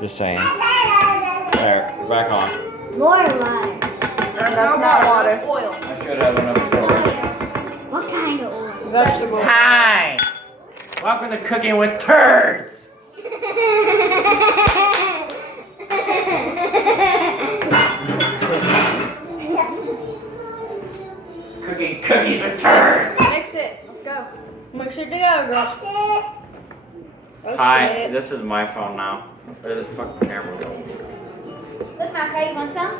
Just saying. There, back on. More water. That's not water. Oil. I should have another cover. What kind of oil? Vegetable. Hi! Welcome to Cooking with Terds! Cooking cookies with turds! Mix it. Let's go. Mix it together, girl. Hi, this is my phone now. Where the fucking camera go? Look, Malakai, you want some?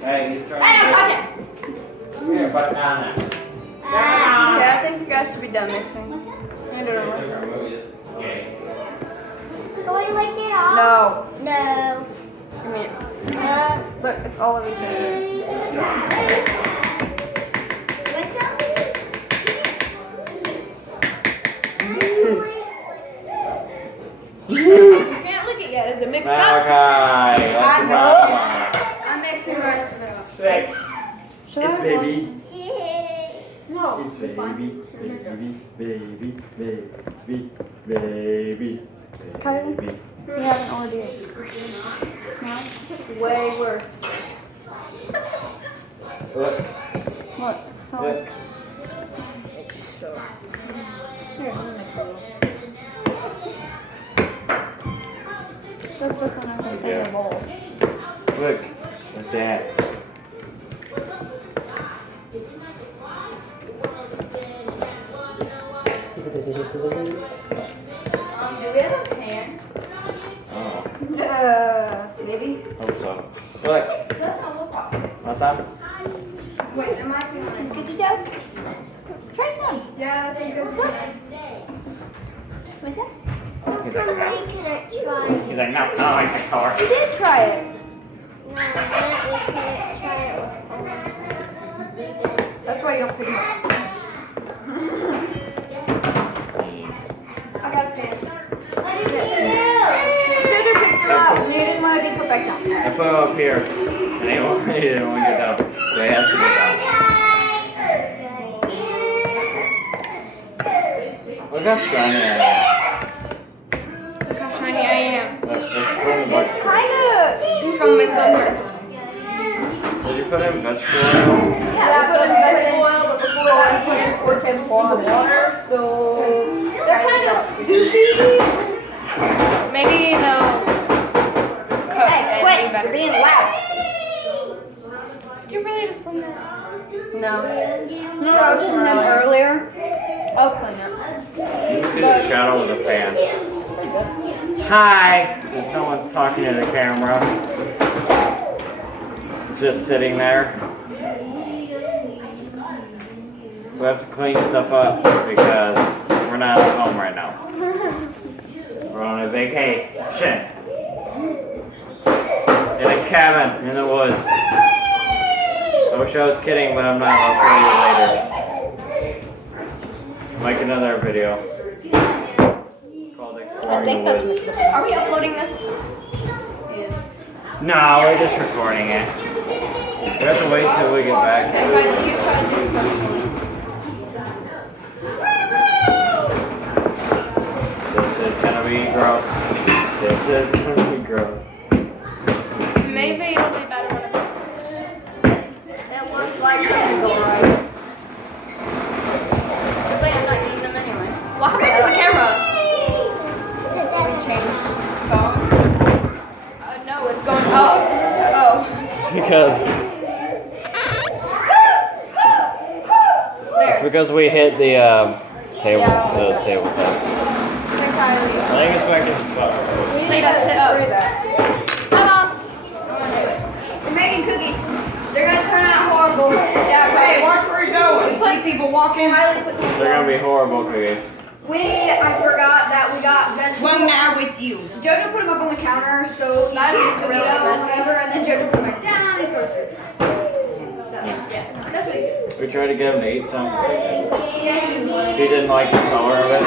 Hey, you trying Hey, don't touch it! Here, put it down there. Okay, I think you guys should be done mixing. I don't know. Okay. Can we lick it off? No. No. I mean, look, it's all of each other. Want some? You can't lick it yet. Is it mixed up? Malakai, what's your problem? I'm mixing the rest of it up. Six. Should It's I baby. No, It's it's fine. baby. Kyley? We have an ordeal. Way worse. Look, What? So, look. here, let me mix it. That's different than the Yeah. bowl. Look at that. Do we have a pan? Oh, Maybe. hope so. Look, That's not look like. what's that? Wait, there might be one. Cookie dough? Try some. Yeah, I think there's one. What's that? He's like, no. I couldn't try it. He's like, no, I like the color. You did try it. No, we couldn't try it with That's why you don't pick them up. I got a pan. What did you do? Zeta picked them up. You didn't want to be put back down. I put him up here. And he didn't want to get down. So he has to get down. Look how shiny I am. Look how shiny I am. Look, it's from the box. Kind of. It's from my summer. Did you put in vegetable oil? Yeah, I put in vegetable oil, but before that I put in 4 tablespoons of water, so they're kind of soupy. Maybe they'll cook Hey, and quit. be better. You're being loud. Did you really just film that? No. No, I was from them earlier. I'll clean it. You can see the shadow of the fan. Hi! If no one's talking to the camera. It's just sitting there. We have to clean stuff up because we're not at home right now. We're on a vacation. In a cabin in the woods. I wish I was kidding, but I'm not. I'll show you later. Make another video. Called I Exploring think the that's Woods. Are we uploading this? Yes. No, we're just recording it. We have to wait till we get back. Okay, Kyley, you try to do it first. This is gonna be gross. This is gonna be gross. Maybe it'll be better when it cooks. It looks like It's alright. Good thing I'm not eating them anyway. What happened to the camera? We changed phones. No, it's going up. Oh. Because There. it's because we hit the table, Yeah. the tabletop. Then Kyley. I think it's back in the spot. Zeta, sit up. Come on. We're making cookies. They're gonna turn out horrible. Yeah, Hey, watch where you're going. You see people walking? Kyley put They're gonna be horrible cookies. I forgot that we got vegetables. What's the matter with you? Jojo put them up on the counter, so he That did is cookie really dough or messy. whatever, and then Jojo put them back down and so it's good. So, yeah, that's what he did. We tried to get him to eat some. Yeah, he didn't want He it. didn't like the color of it.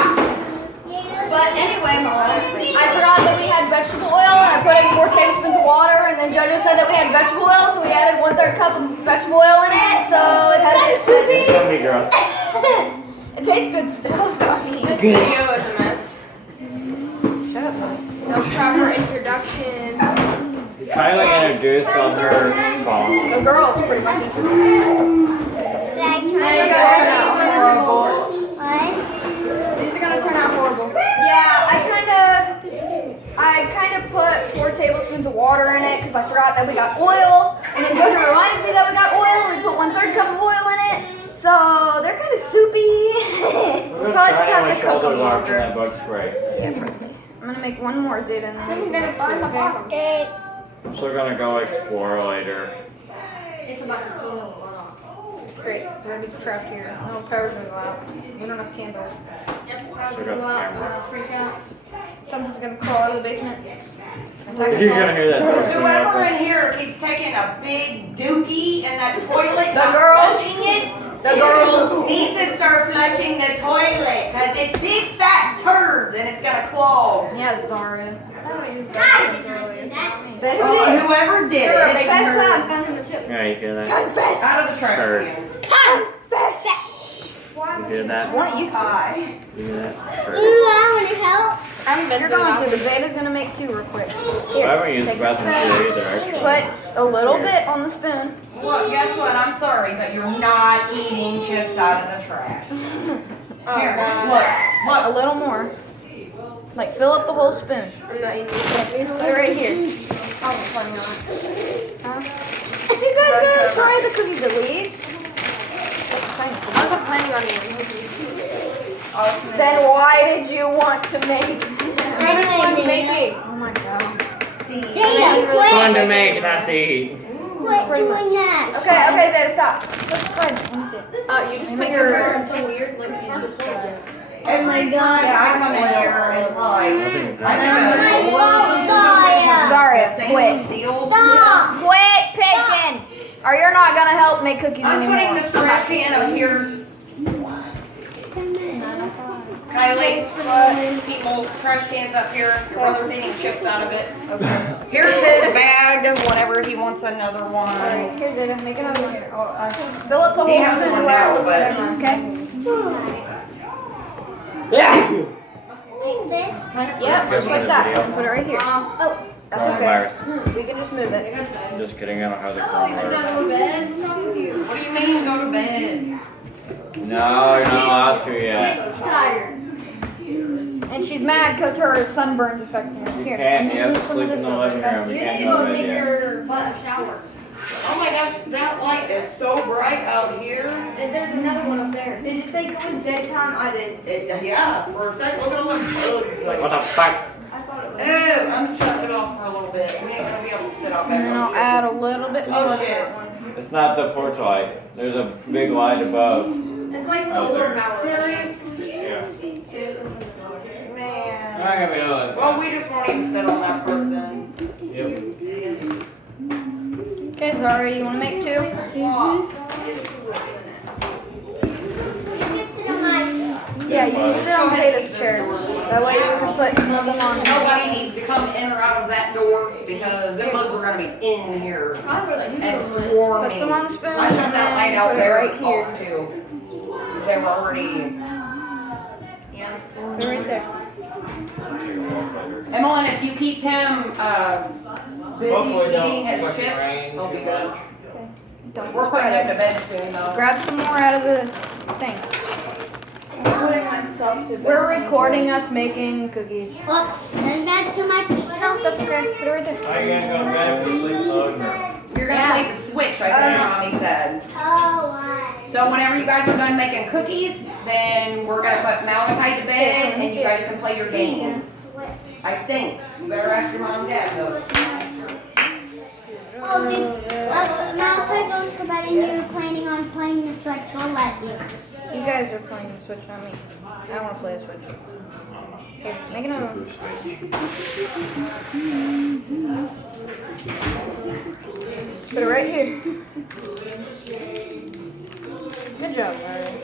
But anyway, Mom, I forgot that we had vegetable oil, and I put in 4 tablespoons of water, and then Jojo said that we had vegetable oil, so we added 1/3 cup of vegetable oil in it, so it's kind of It's soupy. gonna be gross. It tastes good still, so I mean. This video is a mess. Shut up, Mom. No proper introduction. Kyley introduced on her phone. The girls pretty much introduced. Did I These try are gonna turn out horrible. What? These are gonna turn out horrible. Yeah, I kind of put 4 tablespoons of water in it because I forgot that we got oil, and then Jojo reminded me that we got oil. We put 1/3 cup of oil in it, so they're kind of soupy. We'll Probably just have to cook shoulder them guard from longer. that bug spray. Yeah, probably. I'm gonna make one more Zeta and then I'm gonna burn the bottom. Okay. I'm still gonna go explore later. It's about to still burn off. Great, we're gonna be trapped here. No power's gonna go out. We don't have candles. Yep, power's Still gonna got go the out. camera. Freak out. Something's gonna crawl out of the basement. You're gonna hear that door Because swing whoever open. in here keeps taking a big dookie in that toilet, The not girls. flushing it, The girls. needs to start flushing the toilet because it's big fat turds and it's gonna clog. Yeah, Zarria. Whoever did it. Yeah, you hear that? Confess. Out of the trash Turds. can. Confess. You hear that? Why don't you You hear that? Turds. Ooh, I want to help. You're going to, but Zeta's gonna make 2 real quick. I haven't used the take this bathroom today either, actually. Put a little bit on the spoon. Well, guess what? I'm sorry, but you're not eating chips out of the trash. Oh, Here, God. look. A little more. Like fill up the whole spoon. Put it right here. Huh? You guys gonna try the cookies at least? I'm not planning on eating cookies. Then why did you want to make? Making. Oh my god. Zeta, Fun quit. to make, not to eat. Quit doing that. Okay, Zeta, stop. Let's go ahead. Let me see it. You just Make make your- your parents so weird. Like it's hard to say. Every time I come in here, it's like, Nothing's I think Zarria, stainless quit. steel. Stop. Quit picking! Or you're not gonna help make cookies I'm anymore. putting this trash can up here. Kyley, people's trash cans up here. Your brother's eating chips out of it. Here's his bag of whenever he wants another one. Alright, here's it. Make another one here. Fill up the whole He has spoon one to where now, it looks but- like this, okay? Yeah! Like this. Yep, just like that. Video. And put it right here. Oh. That's okay. Coronavirus. We can just move it. Just kidding, I don't have the coronavirus. What do you mean go to bed? No, you're not allowed to yet. And she's mad because her sunburn's affecting her. You Here, can't, and you then have move to some of sleep in this the over, living okay? room. You You can't need to go go to bed take yet. your butt a shower. Oh my gosh, that light is so bright out here. And there's another one up there. Did you think it was daytime? I did. Yeah, for a second, look at all them bugs. What Like, the fuck? I thought it was. oh, I'm shutting it off for a little bit. We ain't gonna be able to sit out And then back. I'll add a little bit more Oh, of shit. that one. It's not the porch light. There's a big light above. It's like Out solar there. power. Seriously? Yeah. Man. I'm not gonna be able to. Well, we just won't even sit on that part then. Yep. Okay, Zarria, you want to make 2? Get to the mic. Yeah, you can sit on Zeta's chair. That way you can put some on. Nobody needs to come in or out of that door because them bugs are gonna be in here and swarming. Put some on the spoon I shut and that light then out put it there right here. off too. 'Cause they were already. Put it right there. Emilyn, if you keep him busy Hopefully eating don't his push chips, rain he'll be too good. much. Don't We're putting spread him to it. bed soon though. Grab some more out of the thing. I'm putting myself to bed. We're recording us making cookies. Whoops. Is that too much? No, that's okay. Put it right there. How are you gonna go to bed if you sleep mode? You're gonna Yeah. play the switch, I think Mommy said. Oh, why? So whenever you guys are done making cookies, then we're gonna put Malakai to bed and you guys can play your games. I think. You better ask your mom and dad though. Oh, if Malakai goes to bed and you're planning on playing the Switch, I'll let you. You guys are playing the Switch, not me. I don't want to play the Switch. Here, make another one. Put it right here. Good job, Larry.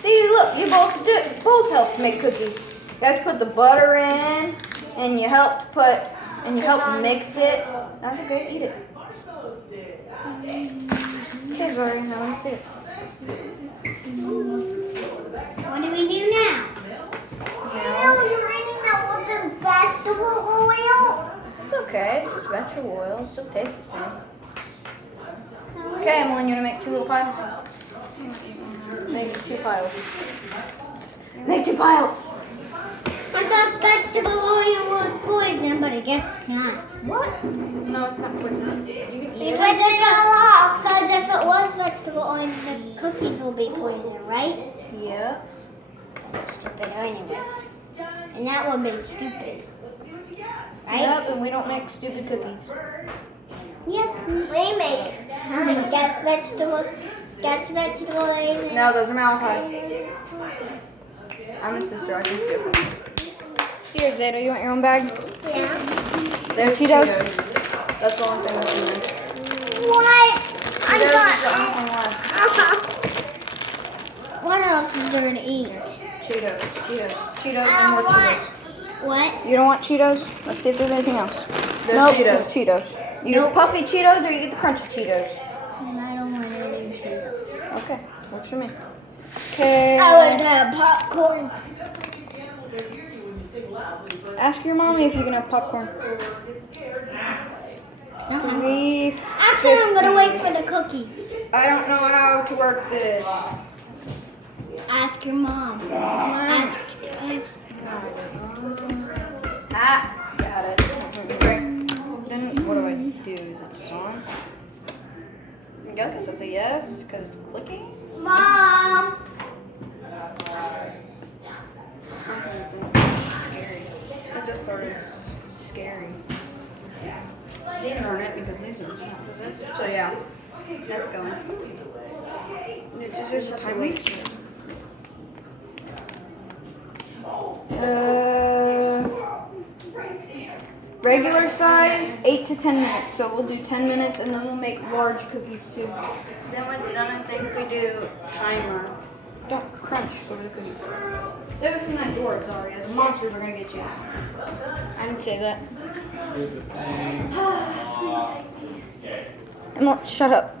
See, look, you both helped make cookies. You guys put the butter in, and you helped mix it. That's okay, eat it. Okay, Zarria, now let me see it. What do we do now? Now you're eating that with the vegetable oil? It's okay. It's vegetable oil. It still tastes the same. Okay, Emilyn, you want to make 2 little piles? Make 2 piles. Make 2 piles! I thought vegetable oil was poison, but I guess it's not. What? No, it's not poison. You can eat it. Because if it was vegetable oil, the cookies will be poison, right? Yeah. Stupid anyway. And that would be stupid. Right? Yep, and we don't make stupid cookies. Yep, we make gas vegetable oil. No, those are Malakai's. I'm his sister, I can steal from you. Here, Zeta, you want your own bag? Yeah. There are Cheetos. That's the only thing that's in there. What? I Cheetos is the got. only thing left. What else is there to eat? Cheetos. Cheetos I and don't more want. Cheetos. What? You don't want Cheetos? Let's see if there's anything else. There's Nope, Cheetos. just Cheetos. You get the puffy Cheetos or you get the crunchy Cheetos? I don't want any Cheetos. Okay, works for me. Okay. I would have popcorn. Ask your mommy if you can have popcorn. Actually, I'm gonna wait for the cookies. I don't know how to work this. Ask your mom. Ask. Ah, got it. Okay. Then what do I do? Is it just on? I guess it's a yes, because it's clicking. Mom. Scary. It just sort of scary. These aren't it because these are. So yeah, that's going. There's a time wait. Regular size, 8 to 10 minutes. So we'll do 10 minutes and then we'll make large cookies too. Then when it's done, I think we do timer. Don't crunch over the cookies. Stay away from that door, Zarria. The monsters are gonna get you. I didn't say that. Emma, shut up.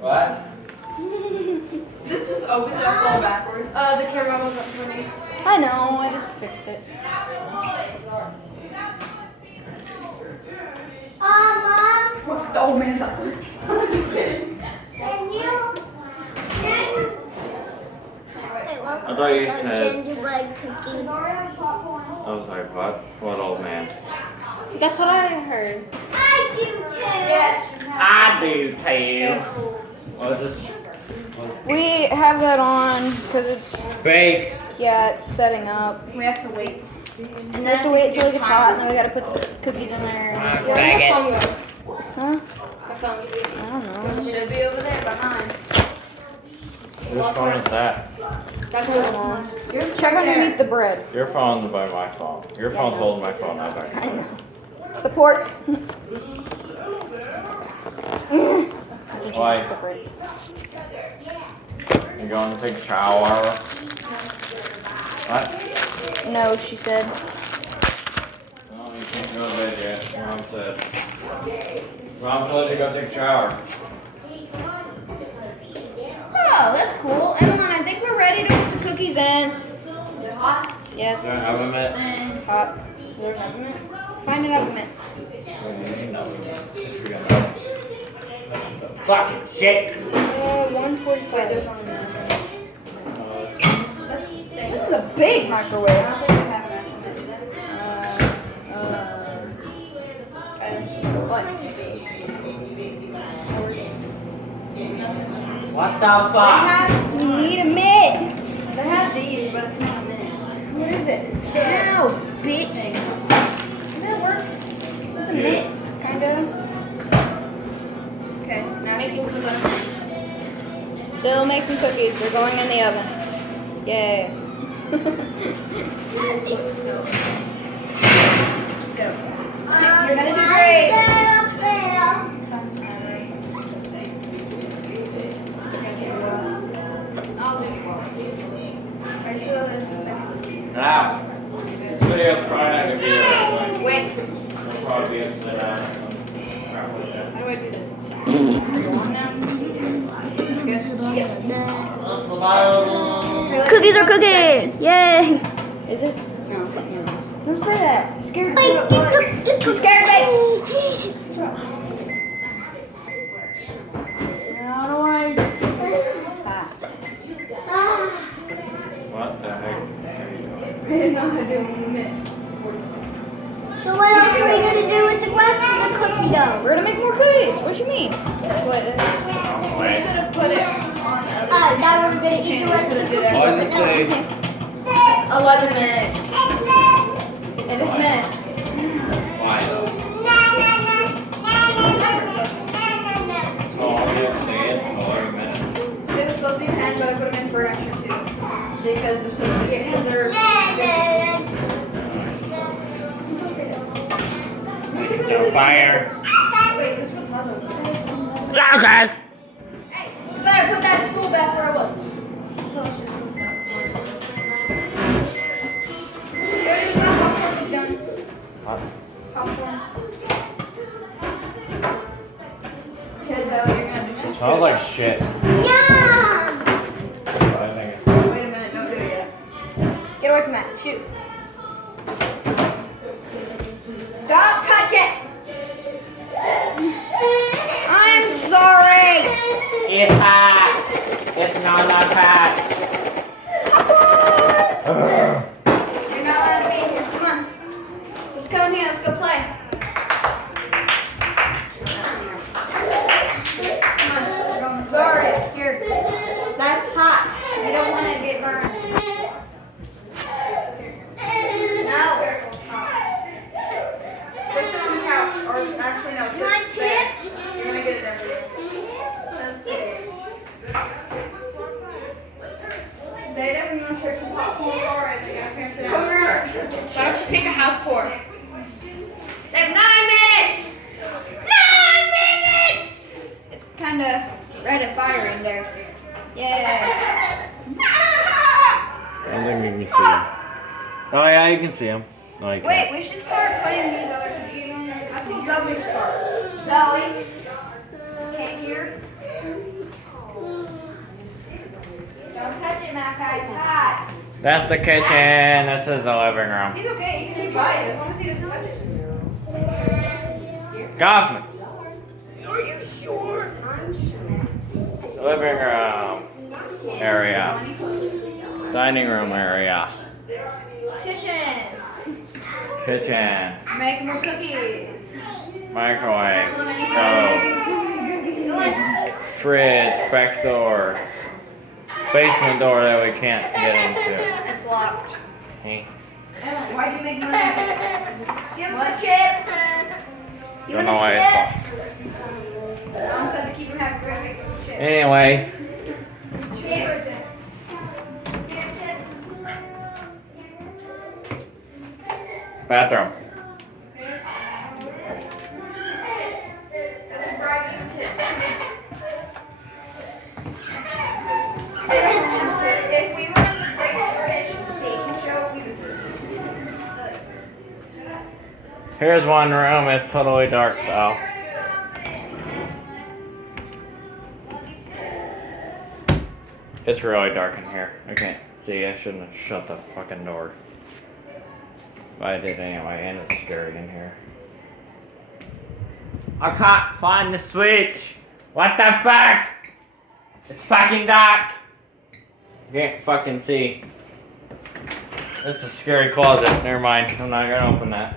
What? This just opens up all backwards. The camera wasn't for me. I know, I just fixed it. Mom. The old man's up there. Can you? I thought you said. Gingerbread cookie. Oh, sorry, what? What old man? That's what I heard. I do too. Yes. I do too. What is this? We have that on because it's, Bake. yeah, it's setting up. We have to wait. And we have to wait till it gets hot and then we gotta put the cookies in there. Bag it. Huh? I found it. I don't know. It should be over there behind. Whose phone is that? That's Your mom's. Check underneath the bread. Your phone's by my phone. Your phone's holding my phone, not by I yours. know. Support. Why? You going to take a shower? What? No, she said. No, you can't go to bed yet. Mom said. Mom told you to go take a shower. Oh, that's cool. Emilyn, I think we're ready to put the cookies in. Is it hot? Yes. Is there an oven mitt? It's hot. Is there an oven mitt? Find an oven mitt. Fucking shit. 145. There's one in there. This is a big microwave. What the fuck? You need a mitt. They have these, but it's not a minute. What is it? Ow, bitch. That works. It's a mitt, kind of. Okay, now Making cookies. still making cookies. They're going in the oven. Yay. Go. You're gonna do great. I'll do it. Are you sure this is second? Now. This video's probably not gonna be there. Wait. It'll probably be upside down. How do I do this? Are you on now? Yes. That's the Bible. Cookies are cooking! Yay! Is it? No, Don't say that. It's scared Wait, me. You scared me? I don't want to. What the heck are you doing? I didn't know how to do a miss. So what else are we gonna do with the rest of the cookie dough? We're gonna make more cookies. What you mean? What? Oh, We wait. should have put it on the other. That we're gonna eat the rest of the cookies. Why does it say? 11 minutes. It is missed. Why? Oh, I didn't say it. 11 minutes. It was supposed to be 10, but I put them in for an extra 2. Because they're So fire. Wait, this one's not open. Okay. Hey, you better put that stool back where it was. What? Popcorn. Okay, Zoe, you're gonna do It just smells like shit. Yum! I think it's Wait a minute, don't do it yet. Get away from that. Shoot. Don't touch it. I'm sorry. It's hot. It's not hot. You're not allowed to be here. Come on. Let's come here, let's go play. Come on, we're going this way. Sorry. Here. That's hot. You don't want to get burned. No. Go sit on the couch. Or actually, no. You want sit there. chip? You're going to get it there. Zeta, you want to share some popcorn? All right, they got parents Come out. here. Why don't you take a house tour? They have 9 minutes. 9 minutes. It's kind of red and fire in there. Yeah. I don't think you can see him. Oh yeah, you can see him. No, you Wait, can't. we should start putting these other cookies on there. I told Zoe to start. Zoe. Okay, here. Don't touch it, Malakai. It's hot. That's the kitchen. This is the living room. He's okay. He can try it as long as he doesn't touch it. Kaufman. Are you sure? I'm sure. The living room area. Dining room area. Kitchen. Kitchen. Make more cookies. Microwave. Stove. Fridge. Back door. Basement door that we can't get into. It's locked. Hey. Why'd you make money? Give him a chip. Don't know why it's locked. Mom said to keep him happy. We're gonna make some chips. Anyway. Chip. Bathroom. If we were in the British baking show, we would do it. Here's one room. It's totally dark though. It's really dark in here. I can't see. I shouldn't have shut the fucking door. But I did anyway, and it's scary in here. I can't find the switch. What the fuck? It's fucking dark. I can't fucking see. It's a scary closet. Never mind. I'm not gonna open that.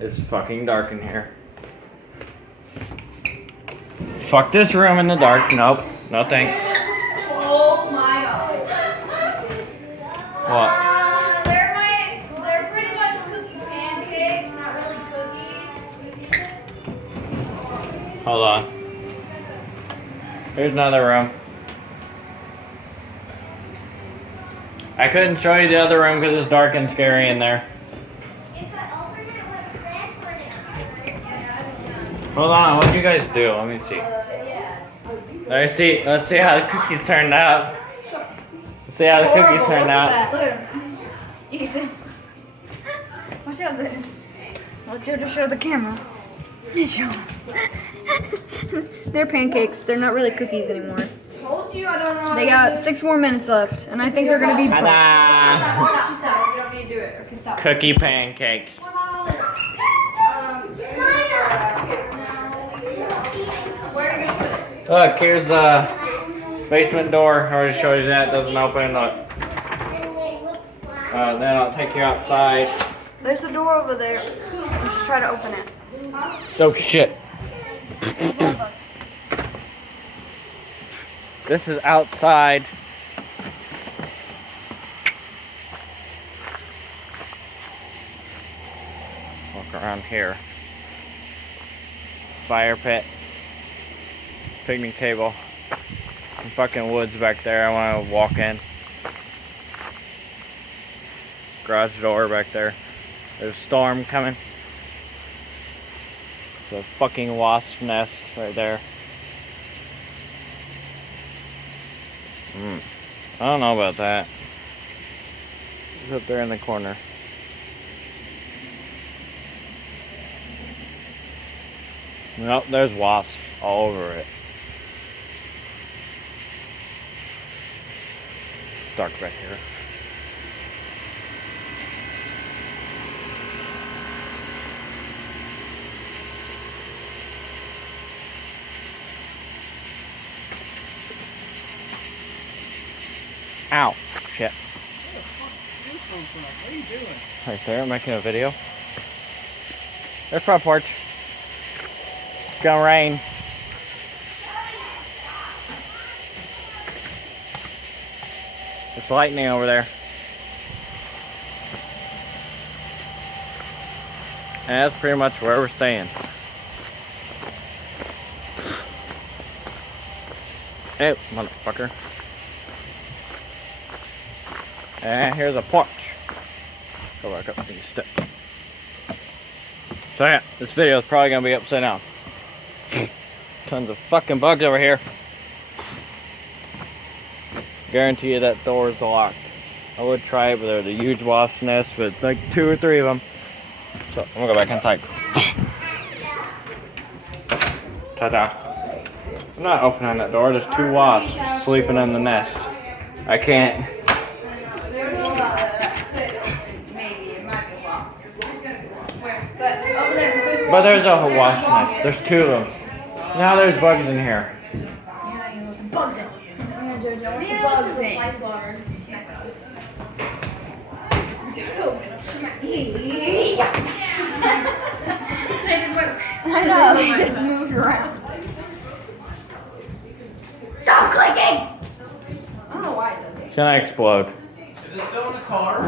It's fucking dark in here. Fuck this room in the dark. Nope. No thanks. Oh my god. What? They're pretty much cookie pancakes, not really cookies. Hold on. Here's another room. I couldn't show you the other room because it's dark and scary in there. Hold on, what'd you guys do? Let me see. Let's see how the cookies turned out. Let's see how the cookies turned out. Look at them. You can see. Watch out, Zeta. Watch out to show the camera. Show 'em. They're pancakes. They're not really cookies anymore. Told you I don't know. They got 6 more minutes left, and I think they're gonna be. Ta-da! Stop. You don't need to do it. Okay, stop. Cookie pancakes. Look, here's the basement door. I already showed you that. Doesn't open. Look. Then I'll take you outside. There's a door over there. Let's try to open it. Oh shit. This is outside. Walk around here. Fire pit. Picnic table. Some fucking woods back there. I want to walk in. Garage door back there. There's a storm coming. There's a fucking wasp nest right there. I don't know about that. It's up there in the corner. Nope, there's wasps all over it. Dark back here. Ow. Shit. What are you doing? Right there, making a video. There's front porch. It's gonna rain. There's lightning over there. And that's pretty much where we're staying. Hey, motherfucker. And here's a porch. Go back up these steps. So yeah, this video is probably gonna be upside down. Tons of fucking bugs over here. Guarantee you that door is locked. I would try it, but there's a huge wasp nest with like 2 or 3 of them. So I'm gonna go back inside. Ta-da. I'm not opening that door. There's 2 wasps sleeping in the nest. I can't. But there's a wasp nest. There's 2 of them. Now there's bugs in here. Bugs in. Yeah, bugs in. I know, they just moved around. Stop clicking! I don't know why it does it. It's gonna explode. Is it still in the car?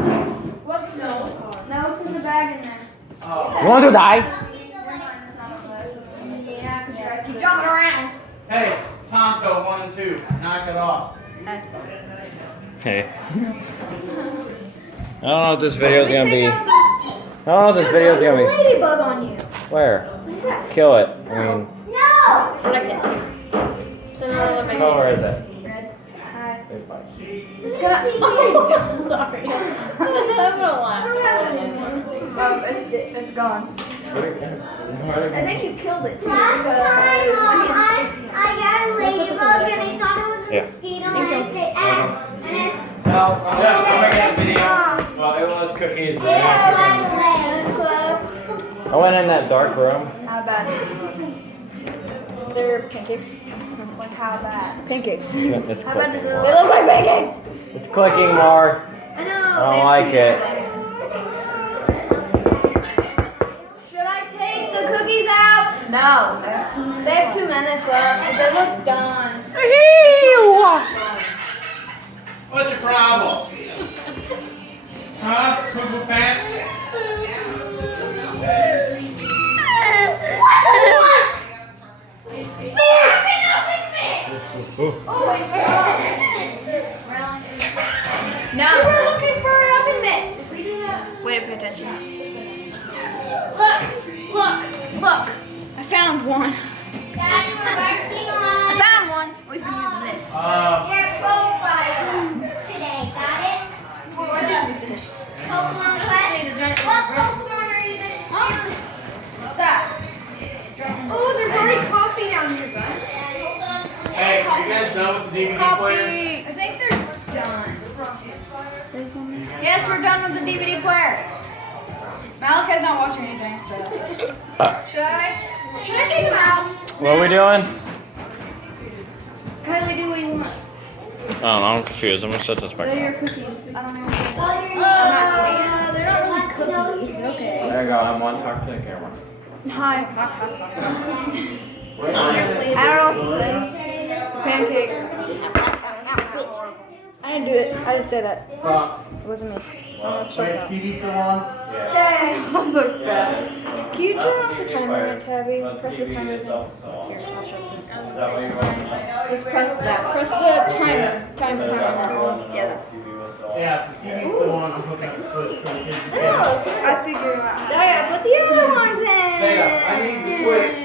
What's no? No, it's in the bag in there. Oh. You want to die? Yeah, because you guys keep jumping around. Hey, Tonto 1 and 2, knock it off. Hey. I don't know what this video's gonna be. I don't know what this video's gonna There's a ladybug on you. be. Where? Kill it. I mean, No! Flick it. what color is it? Red. Hi. Big bite. It's gonna. Oh, sorry. I'm gonna laugh. Oh, it's gone. I think you killed it too. Last time, I got a ladybug and I thought it was a Yeah. mosquito and I said, and it No, I'm making that video. Well, it was cookies. But I went in that dark room. How bad does it look? They're pancakes. Like how bad? Pancakes. It's How bad does clicking it more. look? It looks like pancakes. It's clicking more. I know. I don't like it. Should I take the cookies out? No. They have 2 minutes left. They look done. What's your problem? Huh? Poo-poo pants? No. We were looking for an oven mitt. We did that. Wait, pay attention. Look. I found one. Daddy, we're working on I found one. We've been using this. your profile today. Got it? What is this? Pokemon Quest. What Pokemon are you going to choose? What's that? Oh, there's already coffee down here, bud. Hold on. Hey, are you guys done with the DVD player? I think they're done. Yes, we're done with the DVD player. Malakai's not watching anything, so. Should I take him out? What are we doing? don't know, I'm confused. I'm gonna set this back They're your up. cookies. I don't know. They're not really cookies. Okay. There you go. I'm one talk to the camera. Hi. I don't know what to say. Pancake. I didn't do it. I didn't say that. It wasn't me. TV still on? Okay. I was like that. Can you turn off the timer, Tabby? Press the timer thing. Here, I'll show you. Just press that. Press the timer. Time's timer now. Yeah, that. Yeah, the TV's still on. I'm hooking up the switch for the kids to No, get. I figured it out. I gotta put the other ones in. Zeta, I need the switch.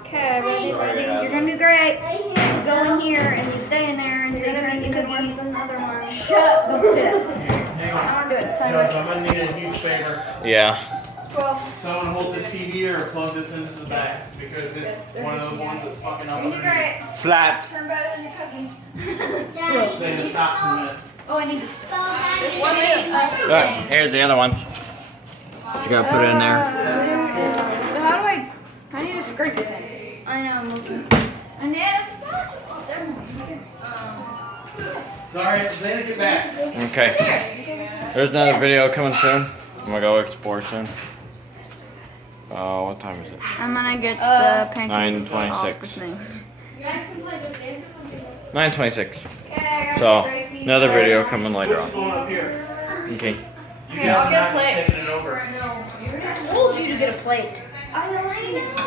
Okay, ready? You're gonna do great. You go in here and you stay in there until you turn into cookies. Shut up. Go sit. Hang on. I'm gonna do it. Yo, Timer. I'm gonna need a huge favor. Yeah. 12. So I'm gonna hold this TV or plug this into the back because it's one of the ones that's fucking up. You do great. Flat. Turn better than your cousins. Zeta, stop for a minute. Oh, I need to. One Look, here's the other ones. Just gotta put it in there. How do I need to scrape the thing? I know, I'm looking. I need a spatula. Oh, there. Sorry, Zeta, get back. Okay. There's another video coming soon. I'm gonna go explore soon. What time is it? I'm gonna get the pancakes 9:26. off the thing. 9:26. Okay, So, another video coming later on. Going up here. Okay. You I'll guys get a not plate. taking it over. I told you to get a plate. I don't see it.